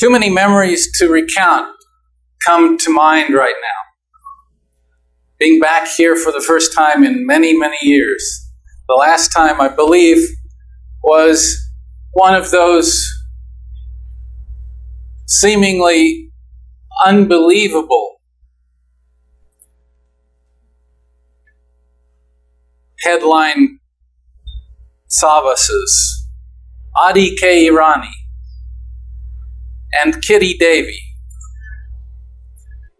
Too many memories to recount come to mind right now. Being back here for the first time in many, many years. The last time, I believe, was one of those seemingly unbelievable headline Sahavas, Adi K. Irani, and Kitty Davy,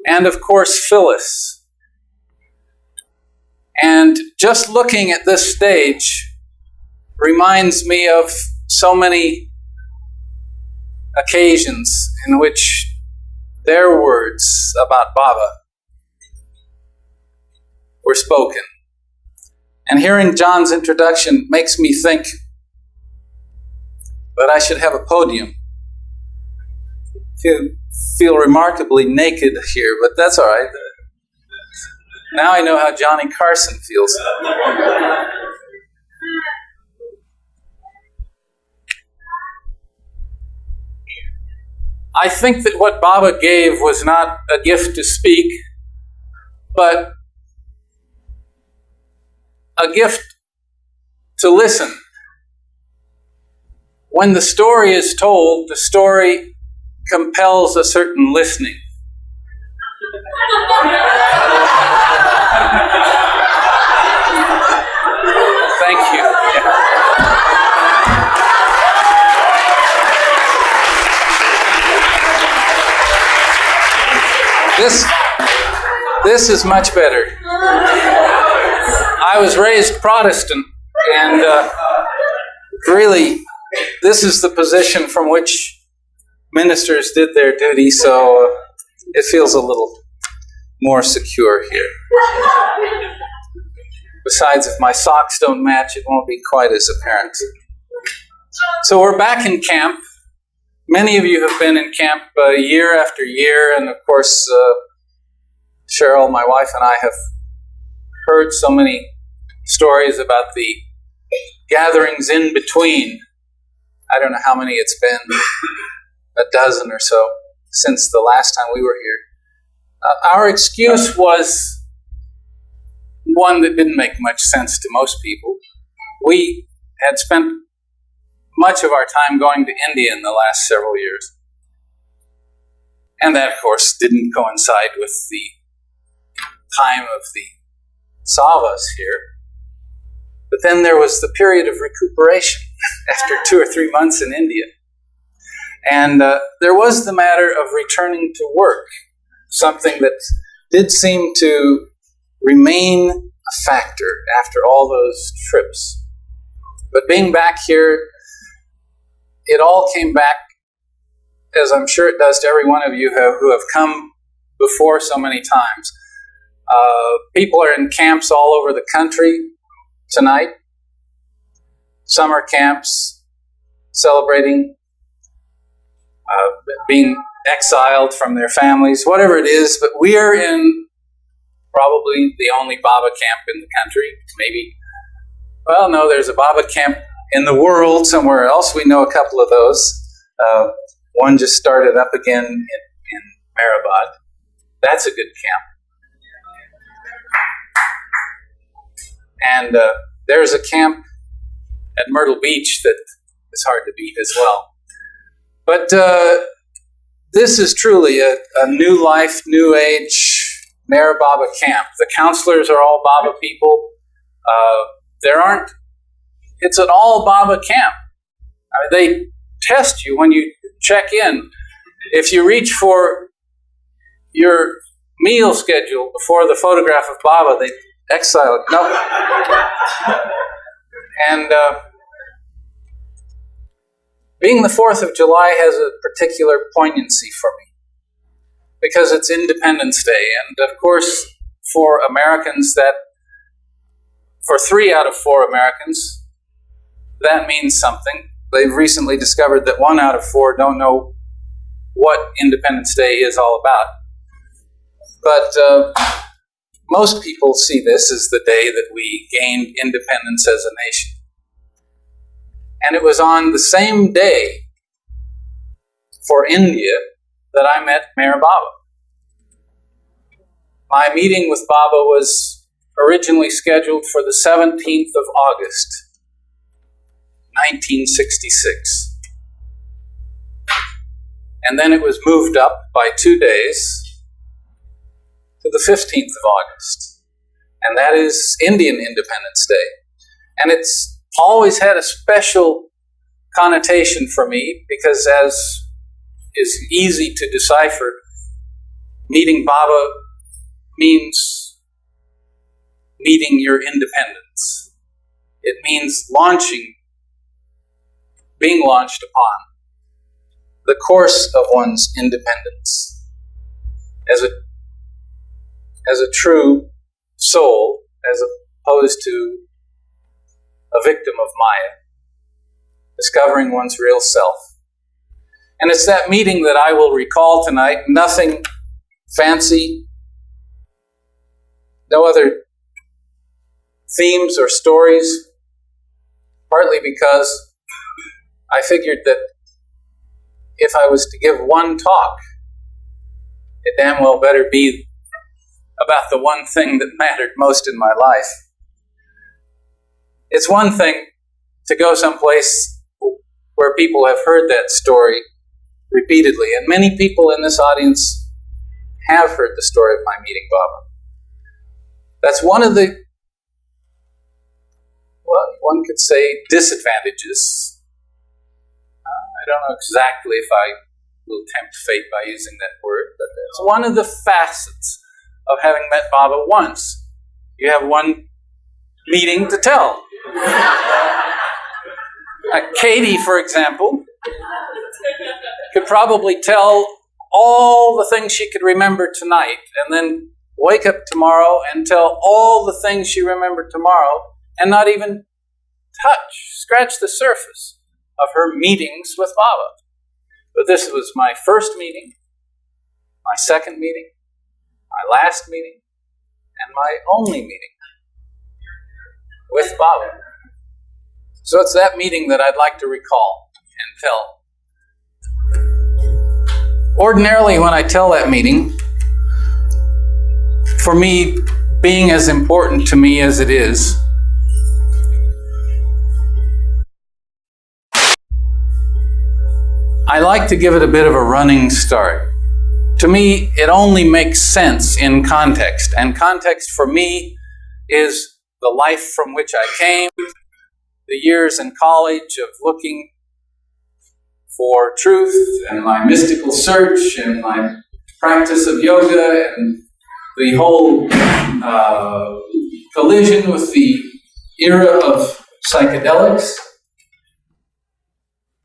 and of course Phyllis. And just looking at this stage reminds me of so many occasions in which their words about Baba were spoken. And hearing John's introduction makes me think that I should have a podium. Feel remarkably naked here, but that's all right. Now I know how Johnny Carson feels. I think that what Baba gave was not a gift to speak, but a gift to listen. When the story is told, the story compels a certain listening. Thank you. Yeah. This is much better. I was raised Protestant, and really, this is the position from which ministers did their duty, so it feels a little more secure here. Besides, if my socks don't match, it won't be quite as apparent. So we're back in camp. Many of you have been in camp year after year, and of course, Cheryl, my wife, and I have heard so many stories about the gatherings in between. I don't know how many it's been, a dozen or so, since the last time we were here. Our excuse was one that didn't make much sense to most people. We had spent much of our time going to India in the last several years. And that, of course, didn't coincide with the time of the Sahavas here. But then there was the period of recuperation after 2 or 3 months in India. And there was the matter of returning to work, something that did seem to remain a factor after all those trips. But being back here, it all came back, as I'm sure it does to every one of you who have come before so many times. People are in camps all over the country tonight. Summer camps, celebrating being exiled from their families, whatever it is. But we are in probably the only Baba camp in the country. Maybe, well, no, there's a Baba camp in the world somewhere else. We know a couple of those. One just started up again in Mehrabad. That's a good camp. And there's a camp at Myrtle Beach that is hard to beat as well. But this is truly a new life, new age Meher Baba camp. The counselors are all Baba people. It's an all Baba camp. They test you when you check in. If you reach for your meal schedule before the photograph of Baba, they exile it. No. And being the 4th of July has a particular poignancy for me because it's Independence Day. And of course, for Americans, for 3 out of 4 Americans, that means something. They've recently discovered that 1 out of 4 don't know what Independence Day is all about. But most people see this as the day that we gained independence as a nation. And it was on the same day, for India that I met Mayor Baba. My meeting with Baba was originally scheduled for the 17th of August, 1966. And then it was moved up by 2 days to the 15th of August. And that is Indian Independence Day. And it's always had a special connotation for me because, as is easy to decipher, meeting Baba means meeting your independence. It means being launched upon the course of one's independence as a true soul, as opposed to a victim of Maya, discovering one's real self. And it's that meeting that I will recall tonight. Nothing fancy, no other themes or stories, partly because I figured that if I was to give one talk, it damn well better be about the one thing that mattered most in my life. It's one thing to go someplace where people have heard that story repeatedly, and many people in this audience have heard the story of my meeting Baba. That's one of the, well, one could say, disadvantages. I don't know exactly if I will tempt fate by using that word, but it's one of the facets of having met Baba once. You have one meeting to tell. Katie, for example, could probably tell all the things she could remember tonight, and then wake up tomorrow and tell all the things she remembered tomorrow, and not even scratch the surface of her meetings with Baba. But this was my first meeting, my second meeting, my last meeting, and my only meeting with Baba. So it's that meeting that I'd like to recall and tell. Ordinarily, when I tell that meeting, for me, being as important to me as it is, I like to give it a bit of a running start. To me, it only makes sense in context, and context for me is the life from which I came, the years in college of looking for truth, and my mystical search, and my practice of yoga, and the whole collision with the era of psychedelics.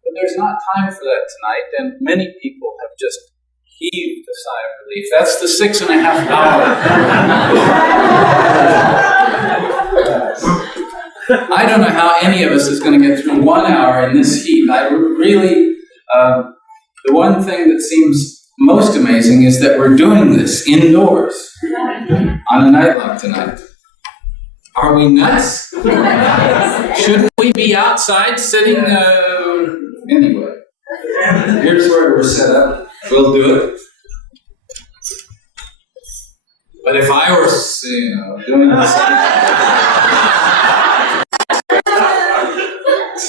But there's not time for that tonight, and many people have just heaved a sigh of relief. That's the 6.5 hours. I don't know how any of us is going to get through 1 hour in this heat. I really, the one thing that seems most amazing is that we're doing this indoors on a night like tonight. Are we nuts? Shouldn't we be outside sitting? Anyway, here's where we're set up. We'll do it. But if I were, doing this,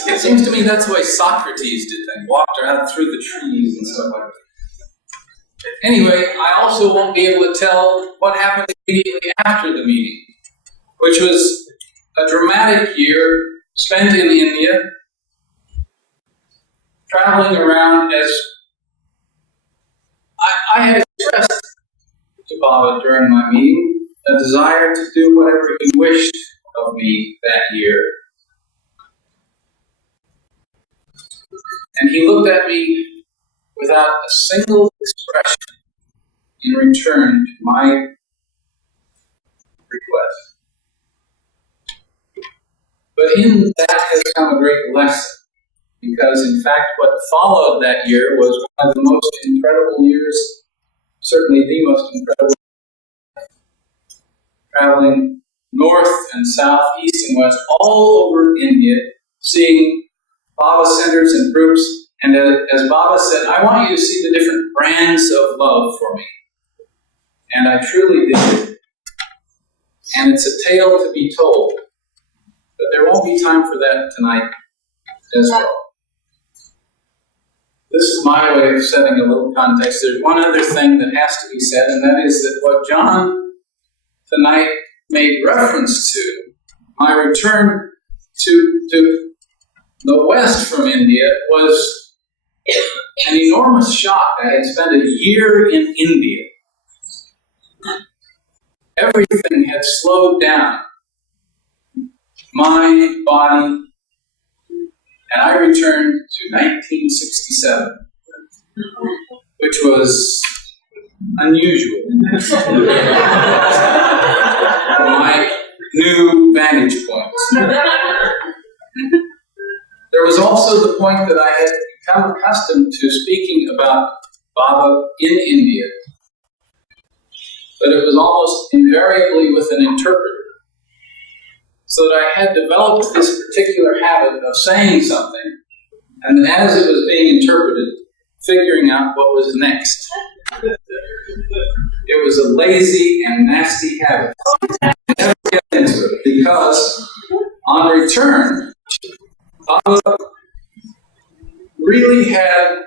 it seems to me that's the way Socrates did things. Walked around through the trees and stuff like that. Anyway, I also won't be able to tell what happened immediately after the meeting, which was a dramatic year spent in India, traveling around as I had expressed to Baba during my meeting a desire to do whatever he wished of me that year. And he looked at me without a single expression in return to my request. But in that has come a great lesson, because in fact what followed that year was one of the most incredible years, certainly the most incredible, traveling north and south, east and west, all over India, seeing Baba centers and groups, And as Baba said, I want you to see the different brands of love for me. And I truly did. And it's a tale to be told. But there won't be time for that tonight as well. This is my way of setting a little context. There's one other thing that has to be said, and that is that what John tonight made reference to, my return to the West from India, was an enormous shock. I had spent a year in India. Everything had slowed down. Mind, body, and I returned to 1967, which was unusual from my new vantage point. There was also the point that I had become accustomed to speaking about Baba in India, but it was almost invariably with an interpreter. So that I had developed this particular habit of saying something, and as it was being interpreted, figuring out what was next. It was a lazy and nasty habit. I never get into it because on return, Baba really had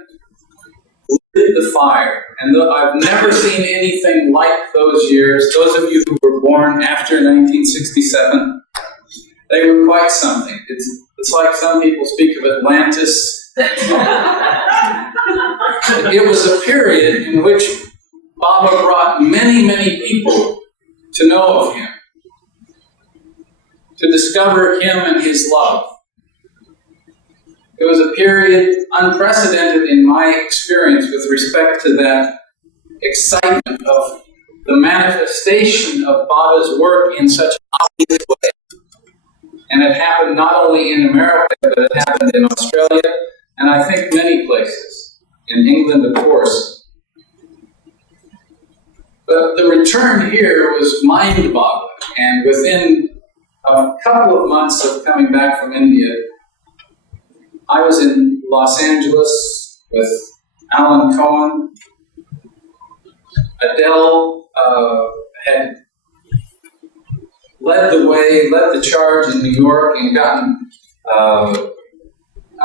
lit the fire. And I've never seen anything like those years. Those of you who were born after 1967, they were quite something. It's like some people speak of Atlantis. It was a period in which Baba brought many, many people to know of him, to discover him and his love. It was a period unprecedented in my experience with respect to that excitement of the manifestation of Baba's work in such an obvious way. And it happened not only in America, but it happened in Australia, and I think many places. In England, of course. But the return here was mind-boggling, and within a couple of months of coming back from India, I was in Los Angeles with Alan Cohen. Adele had led the way, led the charge in New York, and gotten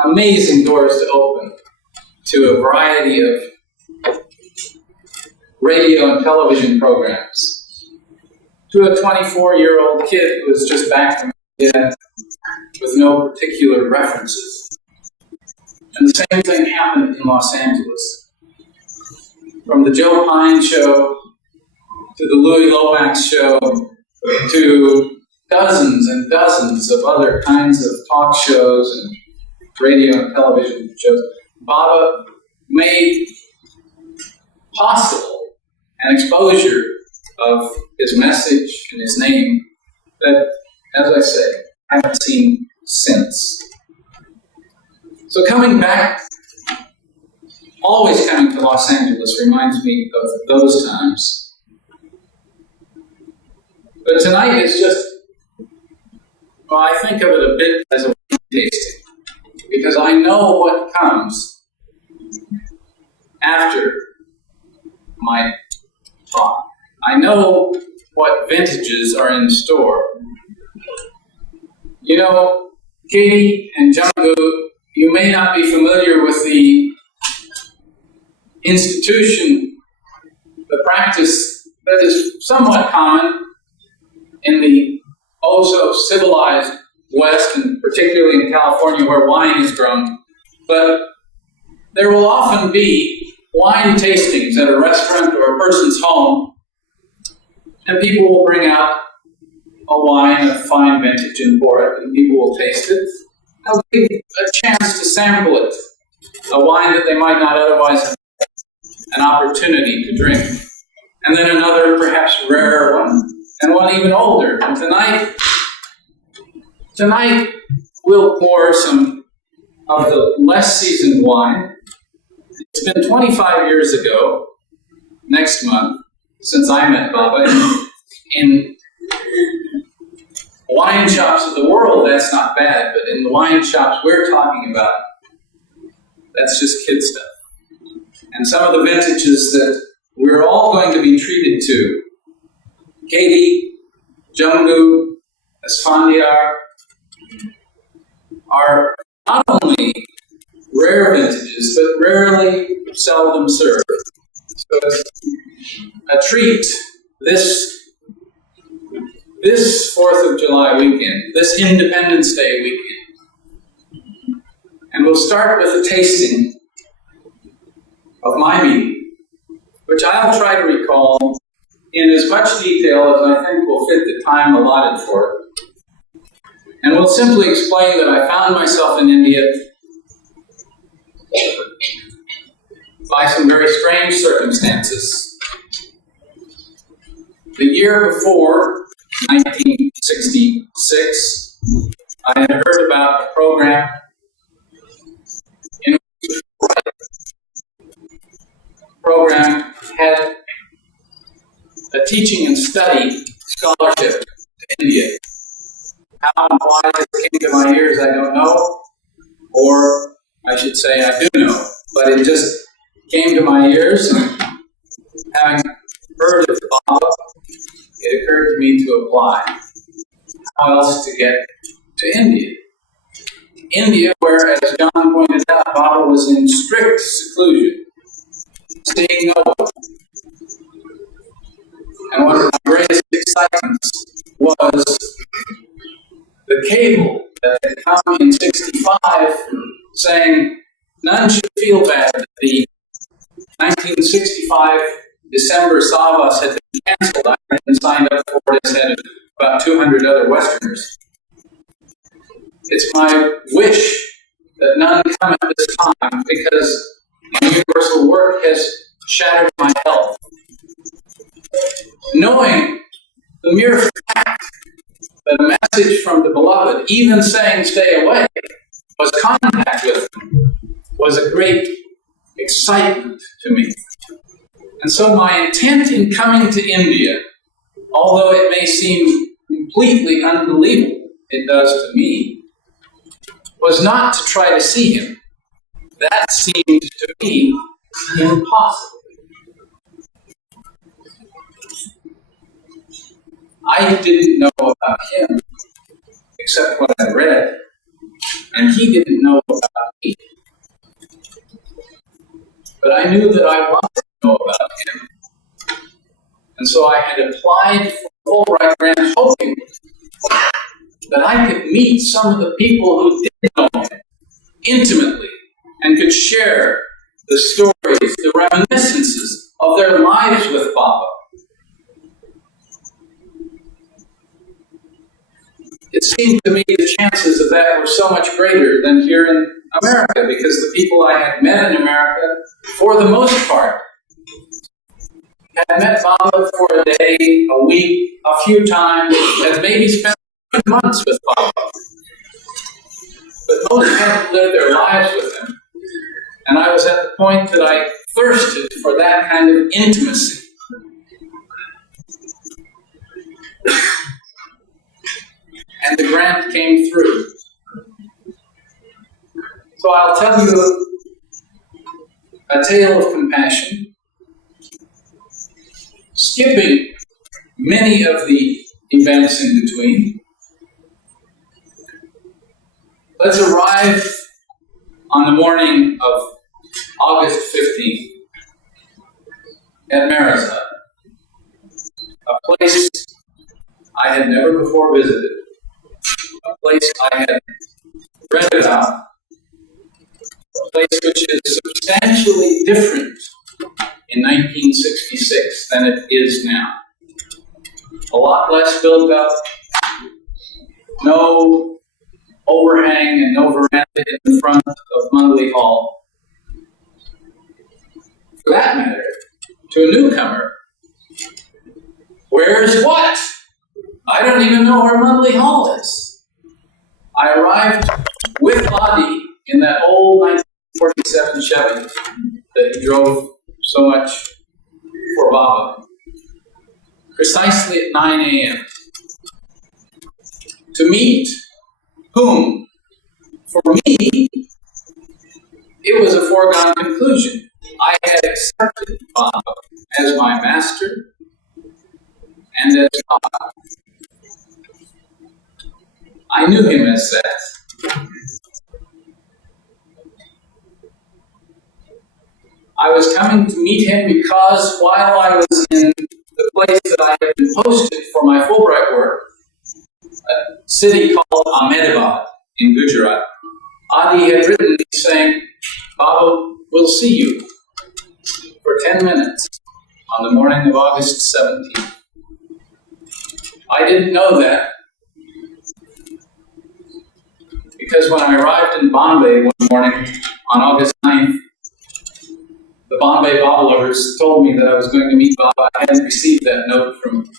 amazing doors to open to a variety of radio and television programs. To a 24-year-old kid who was just back from India with no particular references. And the same thing happened in Los Angeles. From the Joe Pine show to the Louis Lomax show, to dozens and dozens of other kinds of talk shows and radio and television shows, Baba made possible an exposure of his message and his name that, as I say, I haven't seen since. So coming back, always coming to Los Angeles reminds me of those times. But tonight is just, well, I think of it a bit as a wine tasting, because I know what comes after my talk. I know what vintages are in store. You know, Katie and Jungu, you may not be familiar with the institution, the practice that is somewhat common in the oh-so-civilized West, and particularly in California where wine is grown. But there will often be wine tastings at a restaurant or a person's home, and people will bring out a wine of fine vintage and pour it, and people will taste it. They'll give a chance to sample it, a wine that they might not otherwise have an opportunity to drink. And then another, perhaps rarer one, and one even older. And tonight we'll pour some of the less seasoned wine. It's been 25 years ago, next month, since I met Baba. In wine shops of the world, that's not bad, but in the wine shops we're talking about, That's just kid stuff. And some of the vintages that we're all going to be treated to, Katie, Jumgu, Esfandiar, are not only rare vintages, but rarely, seldom served. So a treat this 4th of July weekend, this Independence Day weekend. And we'll start with a tasting of my meeting, which I'll try to recall in as much detail as I think will fit the time allotted for it. And we'll simply explain that I found myself in India by some very strange circumstances. The year before, 1966, I had heard about a program in which the program had a teaching and study scholarship to India. How and why this came to my ears, I don't know, or I should say I do know, but it just came to my ears, and having heard of Baba, it occurred to me to apply. How else to get to India? India, where, as John pointed out, Baba was in strict seclusion, seeing no one. And one of my greatest excitements was the cable that had come in '65 saying none should feel bad that the 1965 December Sahavas had been canceled. I had been signed up for it, as had about 200 other Westerners. It's my wish that none come at this time, because my universal work has shattered my health. Knowing the mere fact that a message from the beloved, even saying stay away, was contact with them, was a great excitement to me. And so my intent in coming to India, although it may seem completely unbelievable, it does to me, was not to try to see him. That seemed to me impossible. I didn't know about him except what I read, and he didn't know about me. But I knew that I wanted to know about him. And so I had applied for Fulbright grant, hoping that I could meet some of the people who did know him intimately and could share the stories, the reminiscences of their lives with Baba. It seemed to me the chances of that were so much greater than here in America, because the people I had met in America, for the most part, had met Baba for a day, a week, a few times, had maybe spent months with Baba. But most hadn't lived their lives with him. And I was at the point that I thirsted for that kind of intimacy. And the grant came through. So I'll tell you a tale of compassion, skipping many of the events in between. Let's arrive on the morning of August 15th at Marazad, a place I had never before visited, a place I had read about, a place which is substantially different in 1966 than it is now. A lot less built up, no overhang and no veranda in front of Mundley Hall. For that matter, to a newcomer, where's what? I don't even know where Mundley Hall is. I arrived with Ladi in that old 1947 Chevy that he drove so much for Baba, precisely at 9 a.m. to meet whom? For me, it was a foregone conclusion. I had accepted Baba as my master and as God. I knew him as that. I was coming to meet him because while I was in the place that I had been posted for my Fulbright work, a city called Ahmedabad in Gujarat, Adi had written me saying, Baba will see you for 10 minutes on the morning of August 17th. I didn't know that because when I arrived in Bombay one morning on August 9th, the Bombay bottle lovers told me that I was going to meet Baba. I hadn't received that note from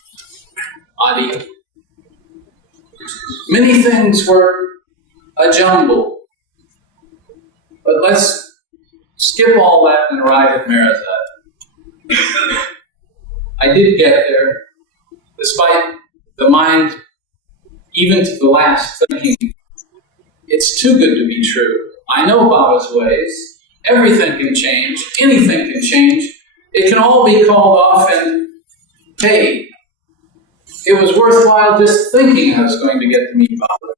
Adi. Many things were a jumble. But let's skip all that and arrive at Marazad. I did get there, despite the mind, even to the last, thinking, it's too good to be true. I know Baba's ways. Everything can change. Anything can change. It can all be called off, and hey, it was worthwhile just thinking I was going to get to meet Baba.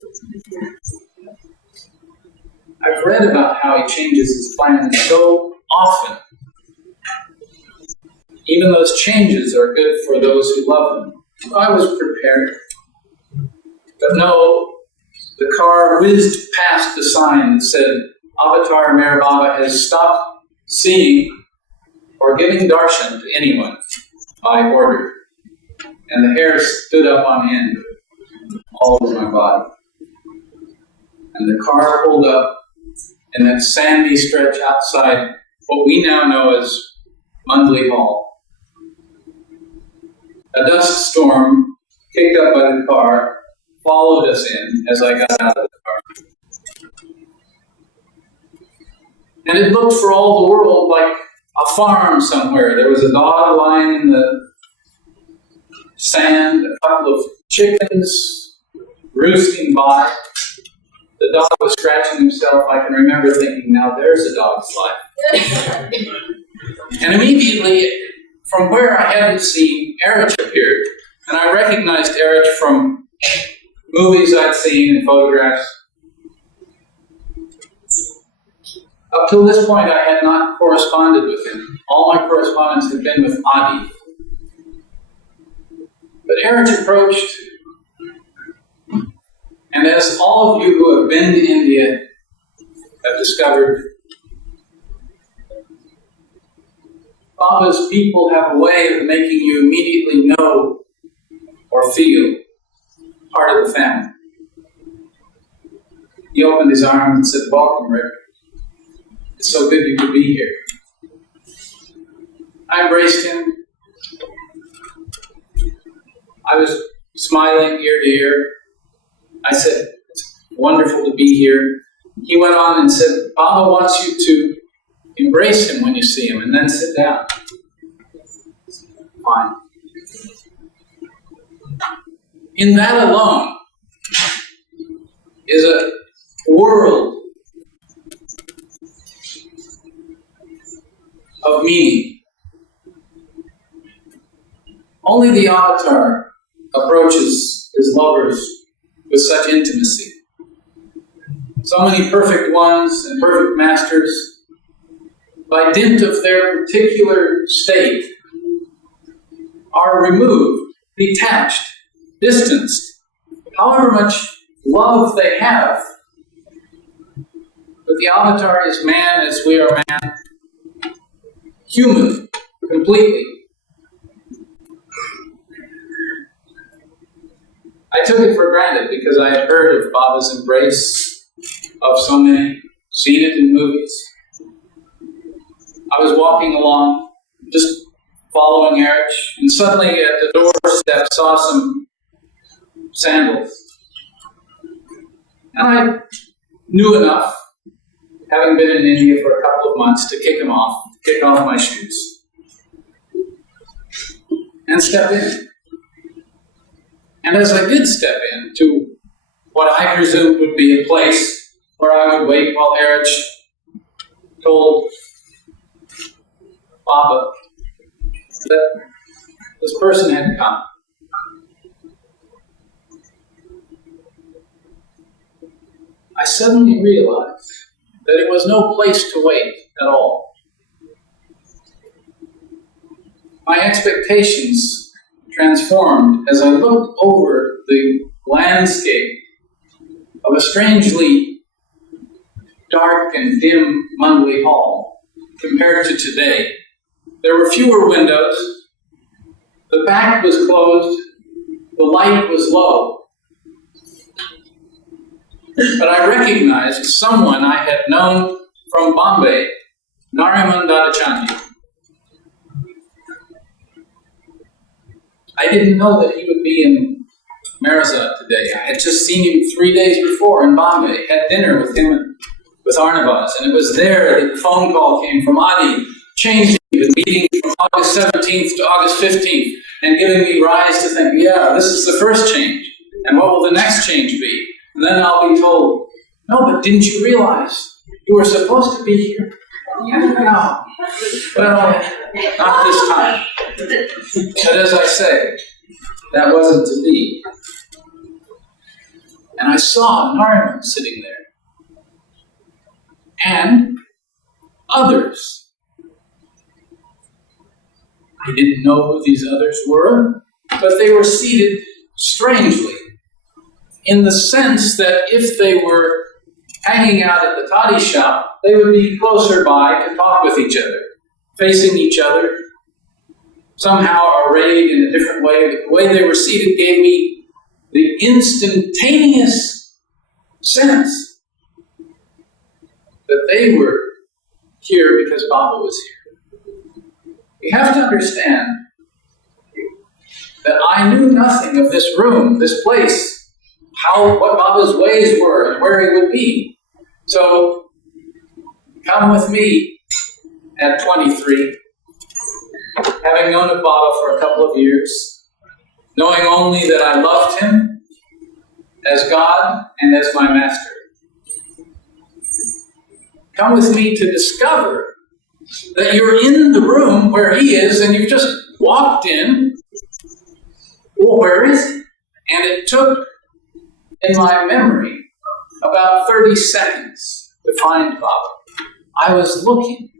I've read about how he changes his plans so often. Even those changes are good for those who love him. I was prepared. But no, the car whizzed past the sign that said, Avatar Meher Baba has stopped seeing or giving darshan to anyone by order. And the hair stood up on end all over my body. And the car pulled up in that sandy stretch outside what we now know as Mundley Hall. A dust storm kicked up by the car followed us in as I got out of the car. And it looked for all the world like a farm somewhere. There was a dog lying in the sand, a couple of chickens roosting by. The dog was scratching himself. I can remember thinking, now there's a dog's life. And immediately, from where I hadn't seen, Erich appeared. And I recognized Erich from movies I'd seen and photographs. Up till this point, I had not corresponded with him. All my correspondence had been with Adi. But Erich approached, and as all of you who have been to India have discovered, Baba's people have a way of making you immediately know or feel part of the family. He opened his arms and said, welcome, Rick. It's so good you could be here. I embraced him. I was smiling ear to ear. I said, it's wonderful to be here. He went on and said, Baba wants you to embrace him when you see him and then sit down. Fine. In that alone is a world of meaning. Only the avatar approaches his lovers with such intimacy. So many perfect ones and perfect masters, by dint of their particular state, are removed, detached, distanced, however much love they have. But the avatar is man as we are man, human, completely. I took it for granted because I had heard of Baba's embrace of so many, seen it in movies. I was walking along, just following Erich, and suddenly at the doorstep saw some sandals. And I knew enough, having been in India for a couple of months, to kick off my shoes, and step in. And as I did step in to what I presumed would be a place where I would wait while Erich told Baba that this person had come. I suddenly realized that it was no place to wait at all. My expectations transformed as I looked over the landscape of a strangely dark and dim Mundley Hall compared to today. There were fewer windows, the back was closed, the light was low. But I recognized someone I had known from Bombay, Nariman Dadachandji. I didn't know that he would be in Marazat today. I had just seen him 3 days before in Bombay, had dinner with him and with Arnavaz, and it was there that the phone call came from Adi, changing the meeting from August 17th to August 15th, and giving me rise to think, yeah, this is the first change, and what will the next change be? And then I'll be told, no, but didn't you realize you were supposed to be here? No. Well, not this time. But as I say, that wasn't to be. And I saw Nariman sitting there. And others. I didn't know who these others were, but they were seated strangely, in the sense that if they were hanging out at the toddy shop, they would be closer by to talk with each other, facing each other, somehow arrayed in a different way. But the way they were seated gave me the instantaneous sense that they were here because Baba was here. You have to understand that I knew nothing of this room, this place, what Baba's ways were and where he would be. So, come with me at 23, having known of Baba for a couple of years, knowing only that I loved him as God and as my master. Come with me to discover that you're in the room where he is and you've just walked in. Well, where is he? And it took, in my memory, about 30 seconds to find Baba. I was looking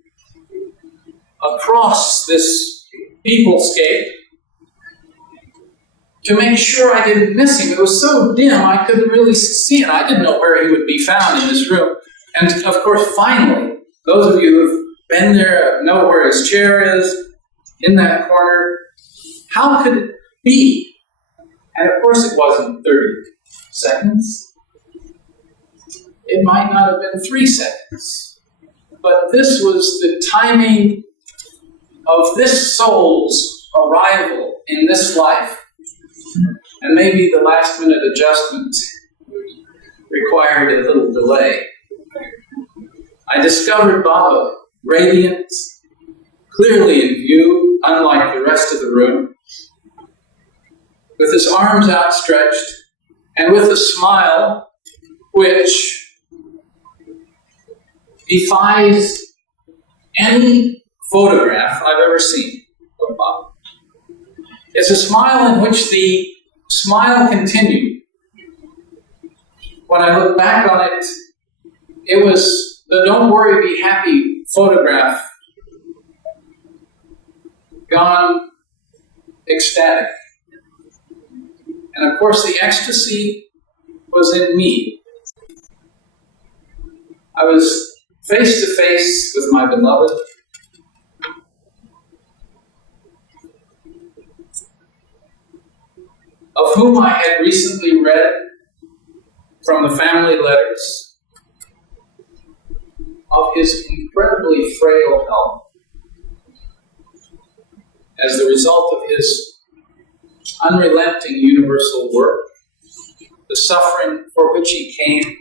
across this peoplescape to make sure I didn't miss him. It was so dim I couldn't really see him. I didn't know where he would be found in this room. And of course, finally, those of you who've been there know where his chair is, in that corner. How could it be? And of course it wasn't 30 seconds. It might not have been 3 seconds. But this was the timing of this soul's arrival in this life. And maybe the last minute adjustment required a little delay. I discovered Baba, radiant, clearly in view, unlike the rest of the room, with his arms outstretched, and with a smile which defies any photograph I've ever seen of Baba. It's a smile in which the smile continued. When I look back on it, it was the "Don't Worry, Be Happy" photograph gone ecstatic. And of course the ecstasy was in me. I was face to face with my beloved. Of whom I had recently read from the family letters of his incredibly frail health as the result of his unrelenting universal work, the suffering for which he came,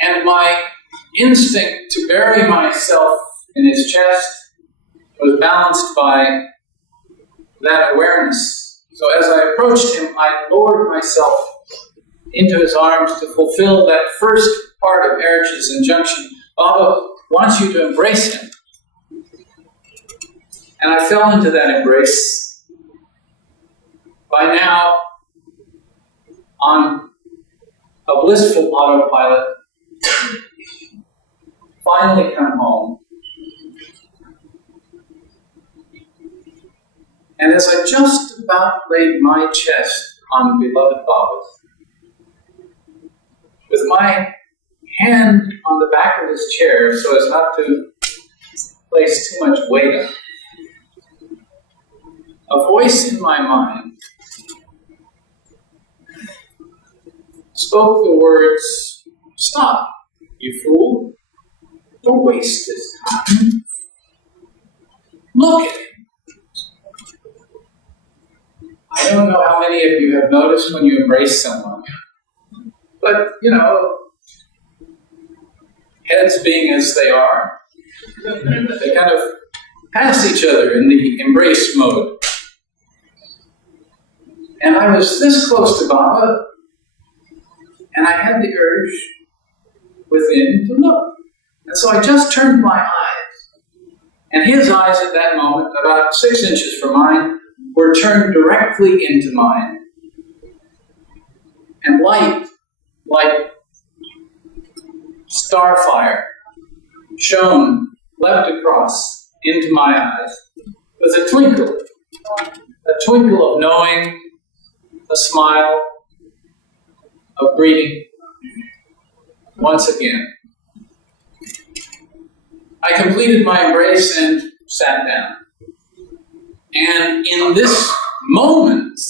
and my instinct to bury myself in his chest was balanced by that awareness. So as I approached him, I lowered myself into his arms to fulfill that first part of Erich's injunction. Baba wants you to embrace him. And I fell into that embrace. By now, on a blissful autopilot, finally come home. And as I just about laid my chest on beloved Baba's, with my hand on the back of his chair so as not to place too much weight on it, a voice in my mind spoke the words, "Stop, you fool. Don't waste his time. Look at him." I don't know how many of you have noticed when you embrace someone, but, heads being as they are, they kind of pass each other in the embrace mode. And I was this close to Baba, and I had the urge within to look. And so I just turned my eyes, and his eyes at that moment, about 6 inches from mine, were turned directly into mine. And light, like starfire, shone, leapt across into my eyes with a twinkle of knowing, a smile, of greeting, once again. I completed my embrace and sat down. And in this moment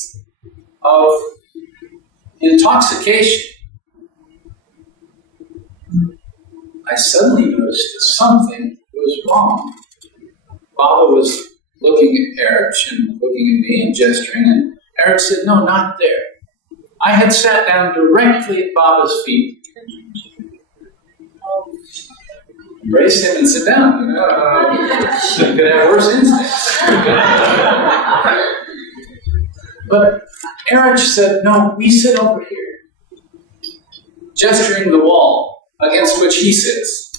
of intoxication, I suddenly noticed that something was wrong. Baba was looking at Erich and looking at me and gesturing, and Erich said, "No, not there." I had sat down directly at Baba's feet. Embrace him and sit down. You could have worse instincts. But Erich said, "No, we sit over here," gesturing the wall against which he sits.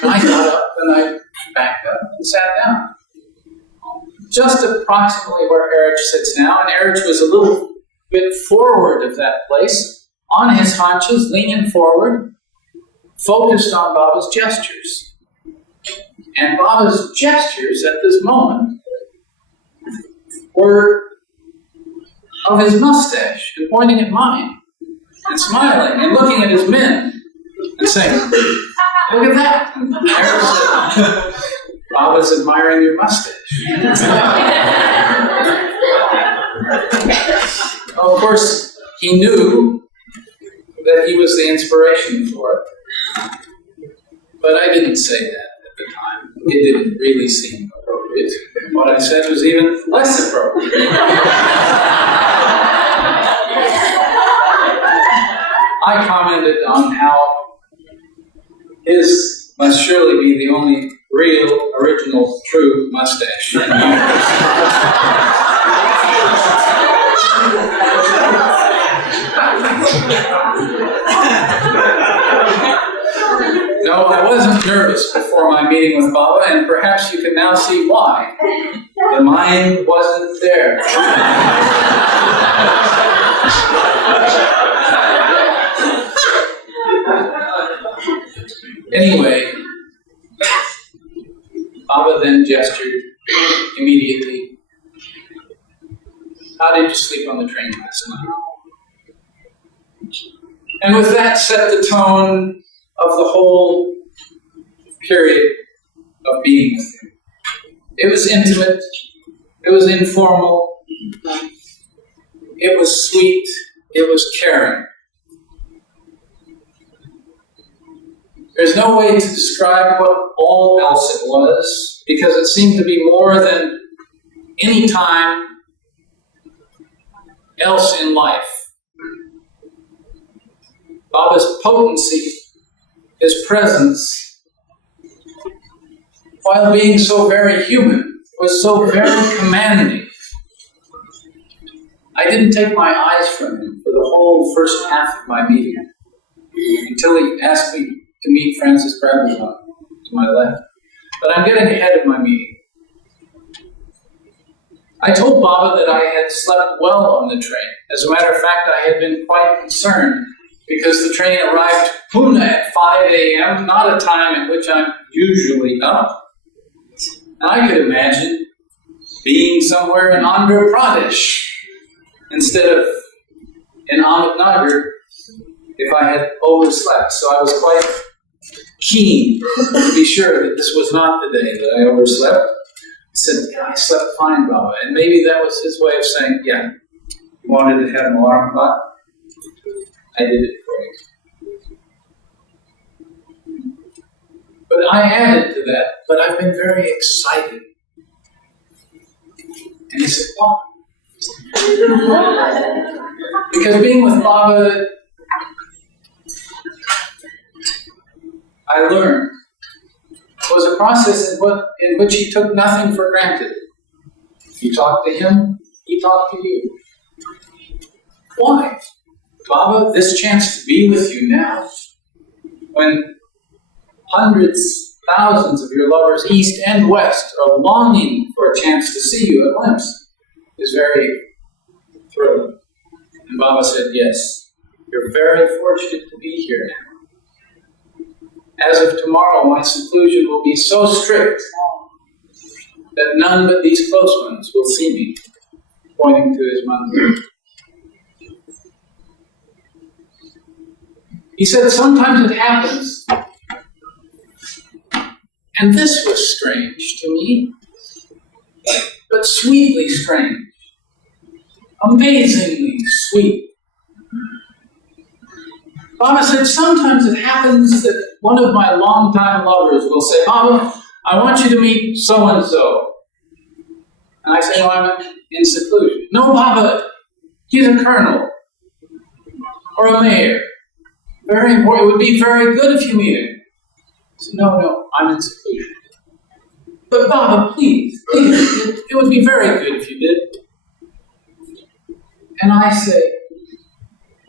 And I got up and I backed up and sat down. Just approximately where Erich sits now, and Erich was a little bit forward of that place, on his haunches, leaning forward, focused on Baba's gestures. And Baba's gestures at this moment were of his mustache and pointing at mine and smiling and looking at his men and saying, "Look at that." And Erich said, "Baba's admiring your mustache." Of course, he knew that he was the inspiration for it. But I didn't say that at the time. It didn't really seem appropriate. What I said was even less appropriate. I commented on how his must surely be the only real, original, true mustache. No, I wasn't nervous before my meeting with Baba, and perhaps you can now see why. The mind wasn't there. Anyway, Baba then gestured immediately. "How did you sleep on the train last night?" And with that set the tone of the whole period of being with him. It was intimate, it was informal, it was sweet, it was caring. There's no way to describe what all else it was, because it seemed to be more than any time else in life. Baba's potency, his presence, while being so very human, was so very commanding. I didn't take my eyes from him for the whole first half of my meeting, until he asked me to meet Francis Bradley to my left. But I'm getting ahead of my meeting. I told Baba that I had slept well on the train. As a matter of fact, I had been quite concerned because the train arrived to Pune at 5 a.m., not a time at which I'm usually up. And I could imagine being somewhere in Andhra Pradesh instead of in Ahmednagar if I had overslept. So I was quite keen to be sure that this was not the day that I overslept. I said, yeah, I slept fine, Baba. And maybe that was his way of saying, yeah, you wanted to have an alarm clock? I did it for you. But I added to that, but I've been very excited. And he said, why? Because being with Baba, I learned, was a process in which he took nothing for granted. You talked to him, he talked to you. Why? Baba, this chance to be with you now, when hundreds, thousands of your lovers, east and west, are longing for a chance to see you at once, is very thrilling. And Baba said, yes, you're very fortunate to be here now. As of tomorrow, my seclusion will be so strict that none but these close ones will see me, pointing to his manuscript. He said, sometimes it happens, and this was strange to me, but sweetly strange, amazingly sweet. Baba said, sometimes it happens that one of my longtime lovers will say, Baba, I want you to meet so-and-so. And I say, no, I'm in seclusion. No, Baba, he's a colonel or a mayor. Very important. It would be very good if you meet him. I said, no, I'm in seclusion. But Baba, please, it would be very good if you did. And I say,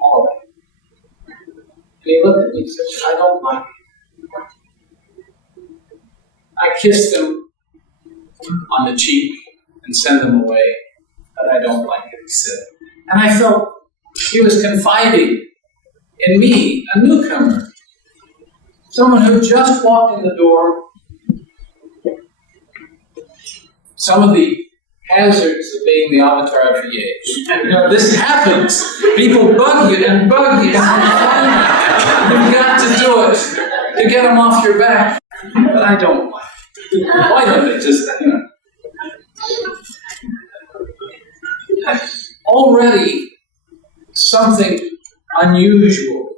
all right. And he looked at me and said, I don't like it. I kissed him on the cheek and sent him away, but I don't like it, he said. And I felt he was confiding in me, a newcomer, someone who just walked in the door. Some of the hazards of being the avatar of the age. You know, this happens. People bug you and bug you. You've got to do it to get them off your back. But I don't like it. Why don't they just, Already something unusual,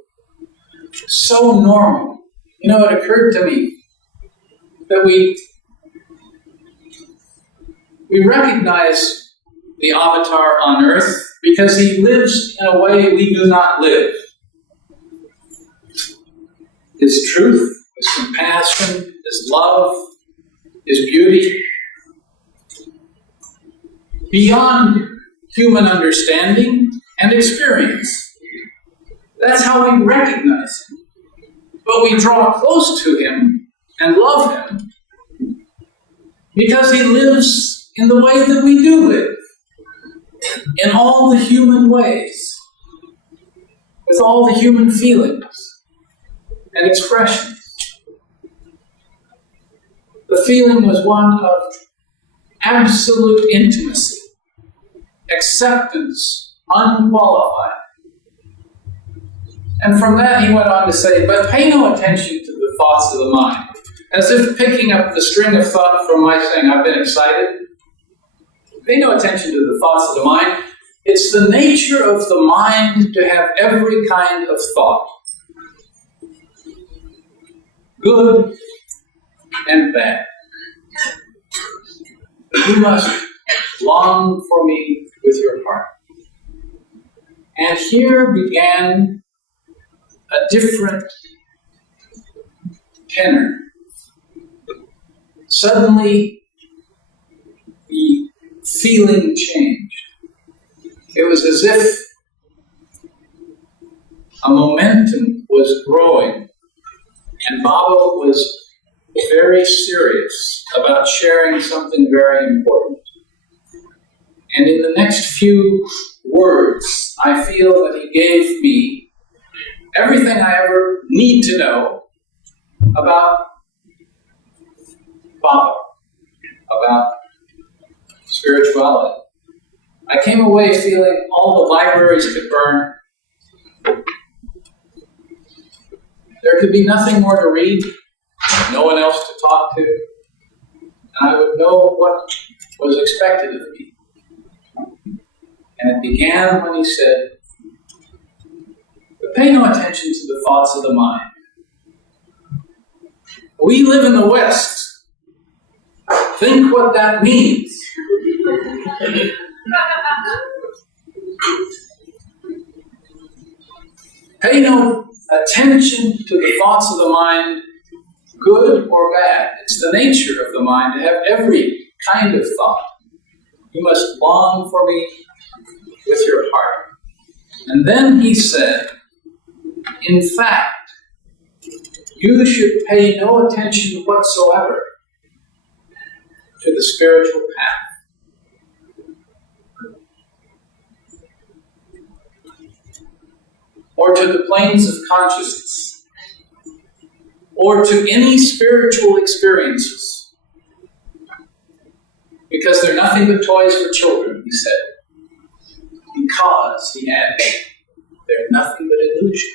so normal. You know, it occurred to me that we recognize the avatar on earth because he lives in a way we do not live. His truth, his compassion, his love, his beauty, beyond human understanding and experience. That's how we recognize him. But we draw close to him and love him because he lives in the way that we do live, in all the human ways, with all the human feelings and expressions. The feeling was one of absolute intimacy, acceptance, unqualified. And from that he went on to say, but pay no attention to the thoughts of the mind, as if picking up the string of thought from my saying, I've been excited. Pay no attention to the thoughts of the mind. It's the nature of the mind to have every kind of thought, good and bad. You must long for me with your heart. And here began a different tenor. Suddenly, the feeling changed. It was as if a momentum was growing, and Baba was very serious about sharing something very important. And in the next few words, I feel that he gave me everything I ever need to know about Baba, about spirituality. I came away feeling all the libraries could burn. There could be nothing more to read, no one else to talk to, and I would know what was expected of me. And it began when he said, but pay no attention to the thoughts of the mind. We live in the West. Think what that means. Pay no attention to the thoughts of the mind, good or bad. It's the nature of the mind to have every kind of thought. You must long for me with your heart. And then he said, in fact, you should pay no attention whatsoever to the spiritual path, or to the planes of consciousness, or to any spiritual experiences, because they're nothing but toys for children, he said. Because, he added, they're nothing but illusion.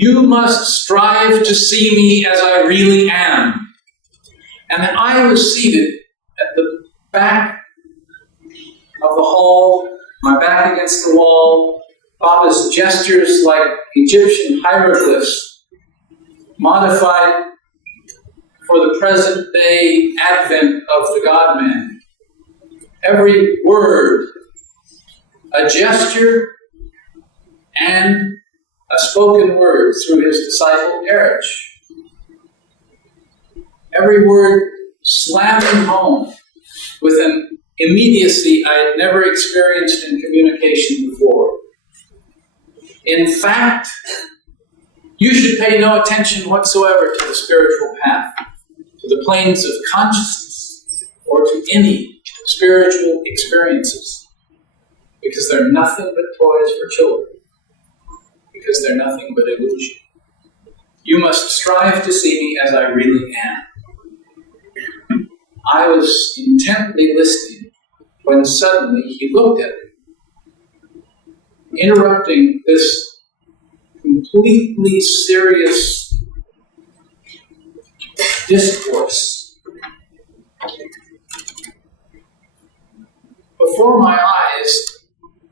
You must strive to see me as I really am. And I was seated at the back of the hall, my back against the wall, Baba's gestures like Egyptian hieroglyphs, modified for the present day advent of the God-man. Every word, a gesture, and a spoken word through his disciple Erich. Every word slamming home with an immediacy I had never experienced in communication before. In fact, you should pay no attention whatsoever to the spiritual path, to the planes of consciousness, or to any spiritual experiences, because they're nothing but toys for children, because they're nothing but illusion. You must strive to see me as I really am. I was intently listening when suddenly he looked at me, interrupting this completely serious discourse. Before my eyes,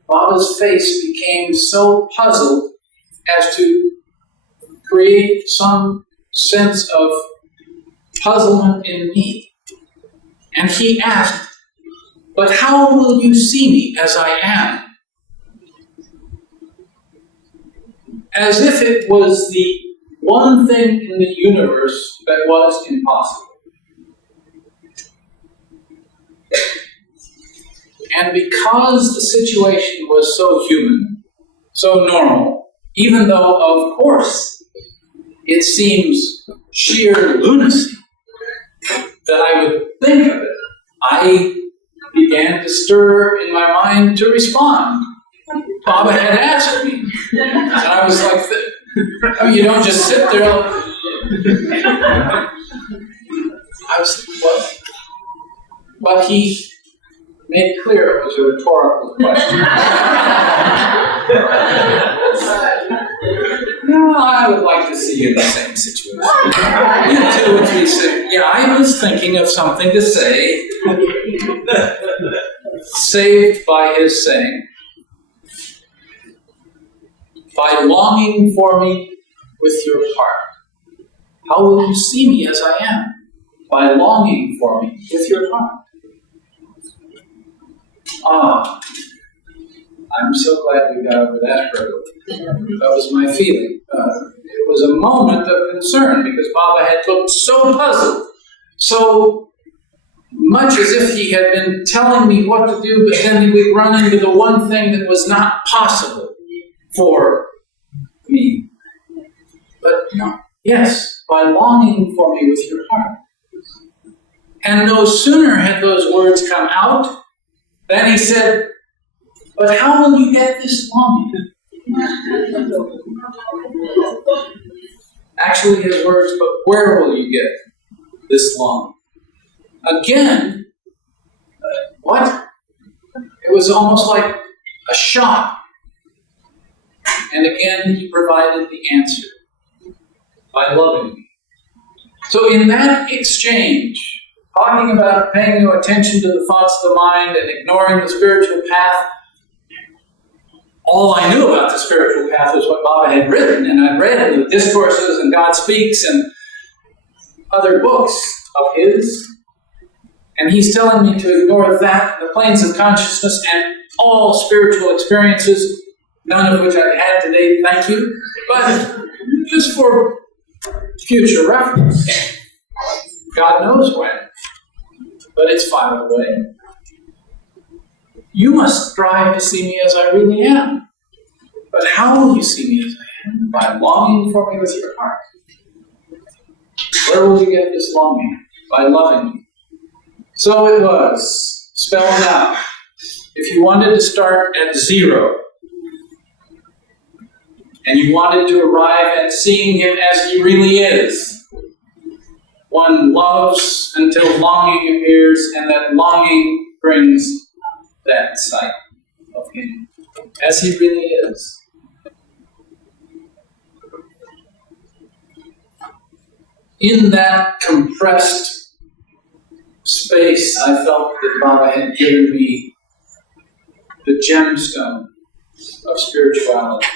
Baba's face became so puzzled as to create some sense of puzzlement in me. And he asked, but how will you see me as I am? As if it was the one thing in the universe that was impossible. And because the situation was so human, so normal, even though, of course, it seems sheer lunacy that I would think of it, I began to stir in my mind to respond. Baba had asked me, and I was like, you don't just sit there. I was like, what? But he made clear it was a rhetorical question. No, I would like to see you in the same situation. You 2 and 3 say, yeah, I was thinking of something to say, saved by his saying, by longing for me with your heart. How will you see me as I am? By longing for me with your heart. Ah, I'm so glad we got over that hurdle. That was my feeling. It was a moment of concern because Baba had looked so puzzled, so much as if he had been telling me what to do, but then he would run into the one thing that was not possible for me. But no, yes, by longing for me with your heart. And no sooner had those words come out than he said, but how will you get this longing? Actually, his words, but where will you get this longing? Again, what? It was almost like a shock. And again, he provided the answer by loving me. So in that exchange, talking about paying no attention to the thoughts of the mind and ignoring the spiritual path, all I knew about the spiritual path was what Baba had written, and I'd read in the Discourses and God Speaks and other books of his. And he's telling me to ignore that, the planes of consciousness, and all spiritual experiences, none of which I've had to date, thank you, but just for future reference. God knows when, but it's filed away. You must strive to see me as I really am. But how will you see me as I am? By longing for me with your heart. Where will you get this longing? By loving me. So it was spelled out. If you wanted to start at 0, and you wanted to arrive at seeing him as he really is, one loves until longing appears, and that longing brings that sight of him as he really is. In that compressed space, I felt that Baba had given me the gemstone of spirituality,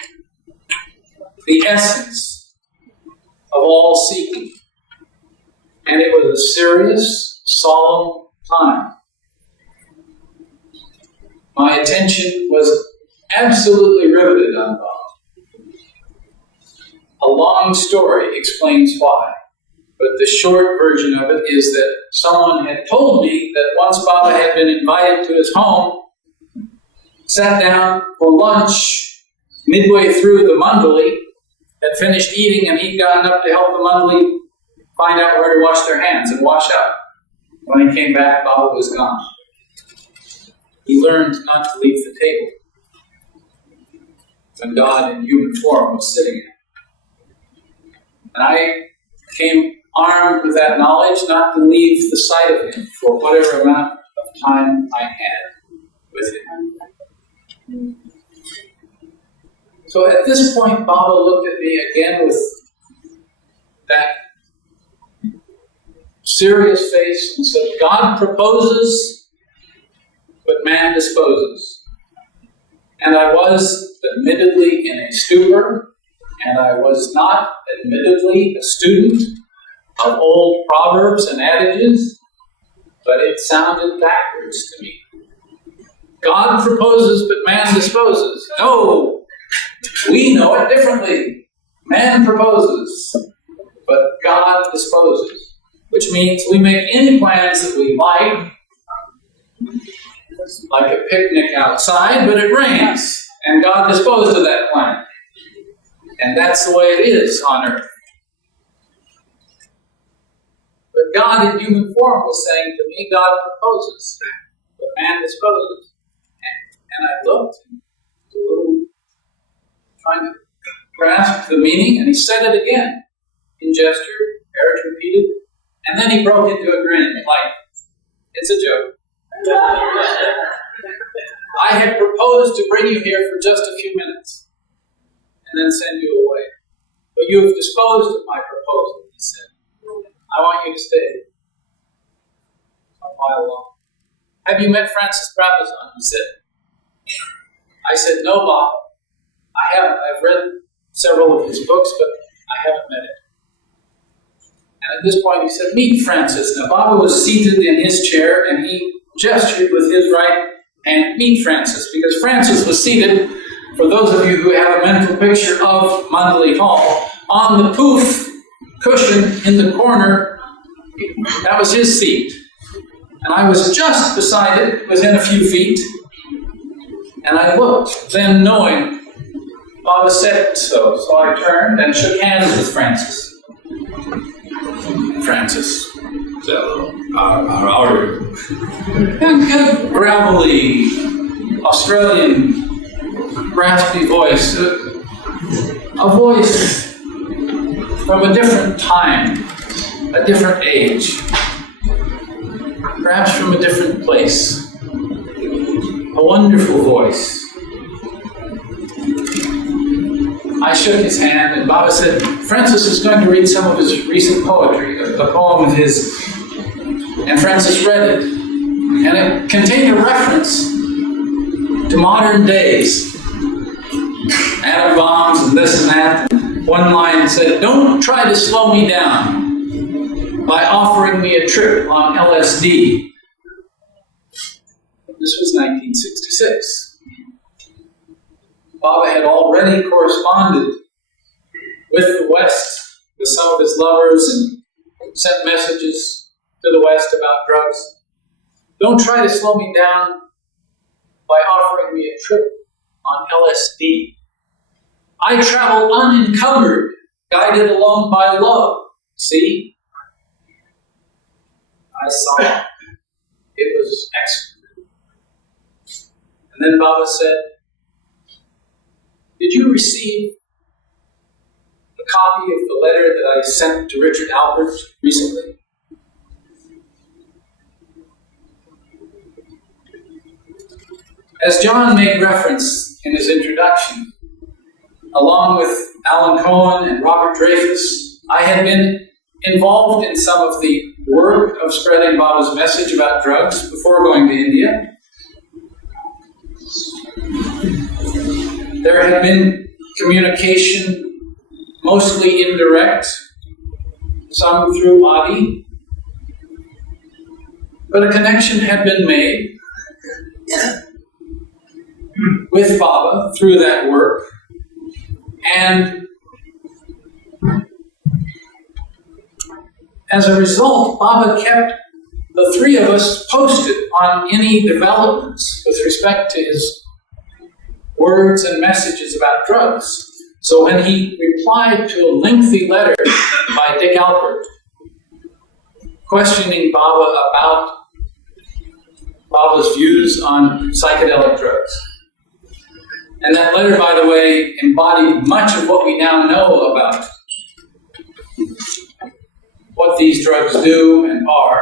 the essence of all seeking. And it was a serious, solemn time. My attention was absolutely riveted on Baba. A long story explains why. But the short version of it is that someone had told me that once Baba had been invited to his home, sat down for lunch midway through the mandali, had finished eating, and he'd gotten up to help the mandali find out where to wash their hands and wash up. When he came back, Baba was gone. He learned not to leave the table when God in human form was sitting there. And I came armed with that knowledge not to leave the sight of him for whatever amount of time I had with him. So at this point, Baba looked at me again with that serious face and said, God proposes, but man disposes. And I was admittedly in a stupor, and I was not admittedly a student of old proverbs and adages, but it sounded backwards to me. God proposes, but man disposes. No, we know it differently. Man proposes, but God disposes, which means we make any plans that we like a picnic outside, but it rains, and God disposed of that plan. And that's the way it is on earth. But God in human form was saying to me, God proposes, but man disposes. And I looked, a little, trying to grasp the meaning, and he said it again, in gesture, Eric repeated, and then he broke into a grin, like, it's a joke. I had proposed to bring you here for just a few minutes, and then send you away. But you have disposed of my proposal, he said. I want you to stay a while longer. Have you met Francis Brabazon? He said. I said, no, Bob. I haven't. I've read several of his books, but I haven't met him. And at this point he said, meet Francis. Now Baba was seated in his chair, and he gestured with his right hand, meet Francis, because Francis was seated, for those of you who have a mental picture of Mandali Hall, on the poof cushion in the corner. That was his seat. And I was just beside it, within a few feet, and I looked, then knowing Baba said so. So I turned and shook hands with Francis. Francis said, how are you? And good, gravelly, Australian, raspy voice. A voice from a different time, a different age, perhaps from a different place. A wonderful voice. I shook his hand, and Baba said, Francis is going to read some of his recent poetry, a poem of his. And Francis read it. And it contained a reference to modern days. Atom bombs and this and that. And one line said, don't try to slow me down by offering me a trip on LSD. This was 1966. Baba had already corresponded with the West, with some of his lovers, and sent messages to the West about drugs. Don't try to slow me down by offering me a trip on LSD. I travel unencumbered, guided along by love. See? I saw it was excellent. And then Baba said, did you receive a copy of the letter that I sent to Richard Albert recently? As John made reference in his introduction, along with Alan Cohen and Robert Dreyfus, I had been involved in some of the work of spreading Baba's message about drugs before going to India. There had been communication, mostly indirect, some through Adi, but a connection had been made with Baba through that work, and as a result, Baba kept the three of us posted on any developments with respect to his words and messages about drugs. So when he replied to a lengthy letter by Dick Alpert, questioning Baba about Baba's views on psychedelic drugs, and that letter, by the way, embodied much of what we now know about what these drugs do and are,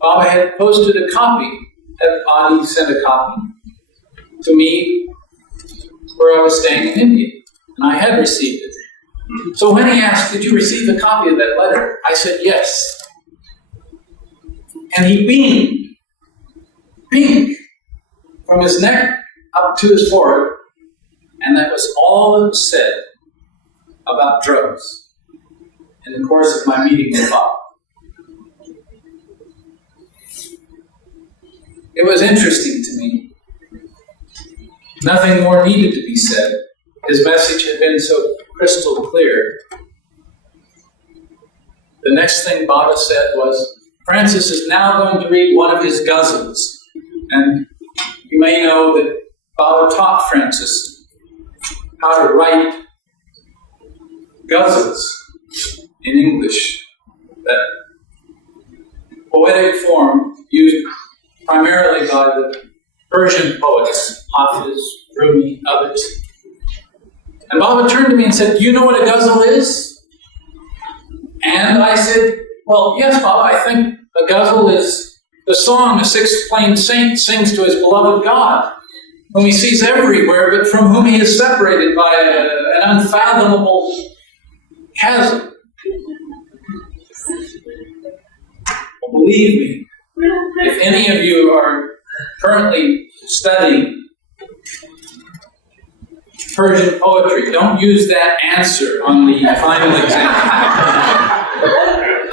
Baba had posted a copy. Adi sent a copy to me where I was staying in India, and I had received it. So when he asked, did you receive a copy of that letter? I said, yes. And he beamed, pink, from his neck up to his forehead, and that was all that was said about drugs in the course of my meeting with Baba. It was interesting to me. Nothing more needed to be said. His message had been so crystal clear. The next thing Baba said was, Francis is now going to read one of his ghazals. And you may know that Baba taught Francis how to write ghazals in English. That poetic form used primarily by the Persian poets, Hafiz, Rumi, others. And Baba turned to me and said, do you know what a ghazal is? And I said, well, yes, Baba, I think a ghazal is the song a sixth-planed saint sings to his beloved God, whom he sees everywhere, but from whom he is separated by an unfathomable chasm. Well, believe me, if any of you are currently studying Persian poetry, don't use that answer on the final exam.